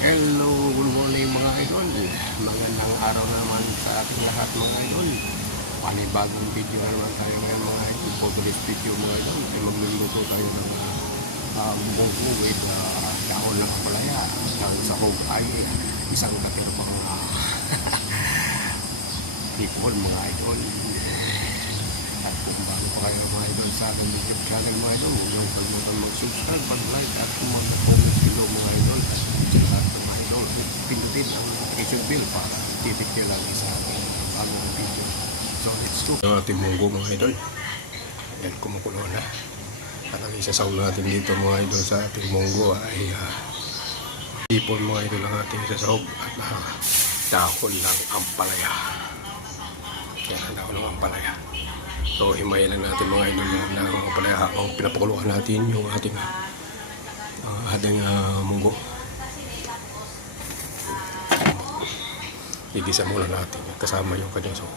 Hello, good morning mga idol. Magandang araw naman sa ating lahat mga idol. Panibagong video na naman tayo ngayon mga idol. For today's video mga idol, ay magluluto tayo ng buko with dahon ng ampalaya. Ang sahog ay isang katirpang hipon mga idol. At kung bago pa kayo mga idol sa ating YouTube channel mga idol, huwag niyong kalimutan mag-subscribe, mag-like at mag-comment below mga idol. At mga idol, pindutin ang notification bell para titik nyo lang sa ating bagong video. So let's go. Ang ating munggo mga idol. Ayan, kumukulo na. At ang isasaw natin dito mga idol sa ating munggo ay ipon mga idol ang ating isasaw at dahon ng ampalaya. Yan ang dahon ng ampalaya. So himayin lang natin mga idol na ampalaya habang pinapakuluan natin yung ating munggo. Igisa muna natin kasama yung kanyang so.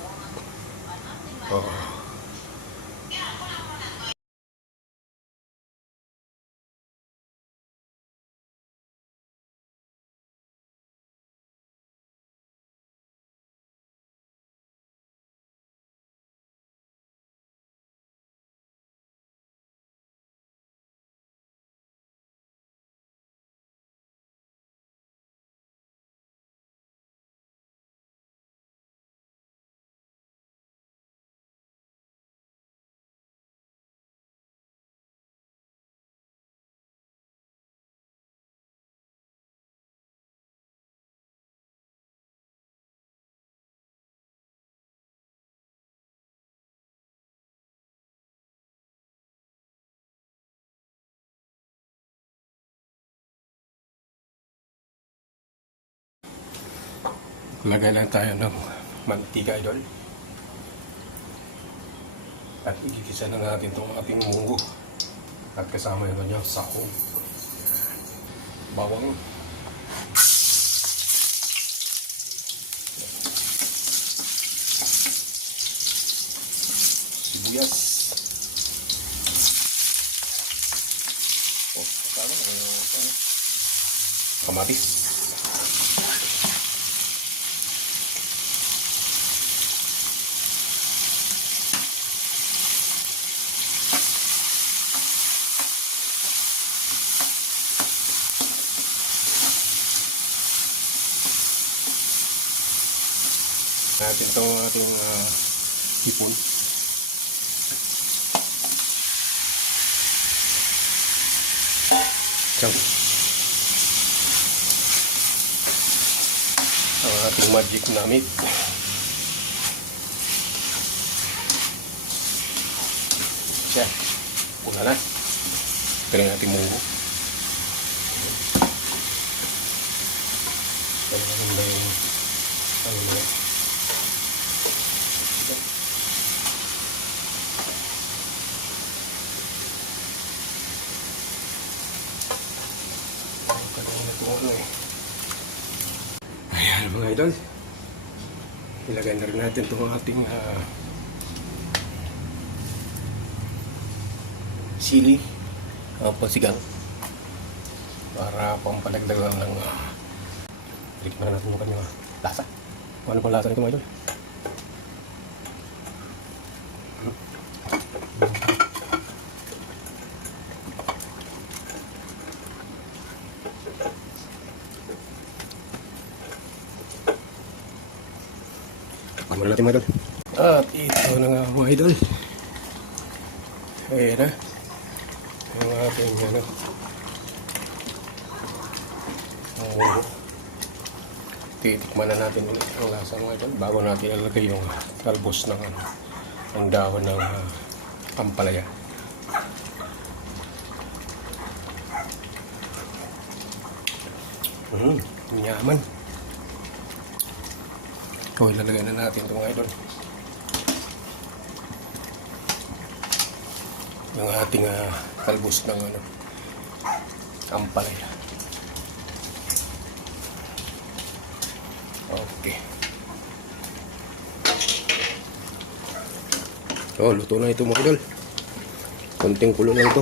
Lagay lang tayo ng mantika idol. At igigisa na natin itong ating munggo. At kasama yung kanyang sahog. Bawang. Sibuyas. Kamatis. Natin itong ating hipon. Ang ating magic namit. Siya. Pula na. Ito yung ating munggo. Ito yung ano na yun. Ayan mga idol, ilagay na rin natin itong ating sili pasigang para pampalagdag lang ng tikman na natin yung kanyang lasa. Ano pang lasa nito mga idol? Muna natin mga idol. At ito na nga mga idol. Ayan na. Ang ating titikman na natin ulit ang lasa mga idol bago natin ilagay yung talbos ng ang dahon ng ampalaya. Yaman. So ilalagay na natin ito mga idol yung ating talbos ng ampalaya. Okay. So luto na ito mga idol. Konting kulo na ito.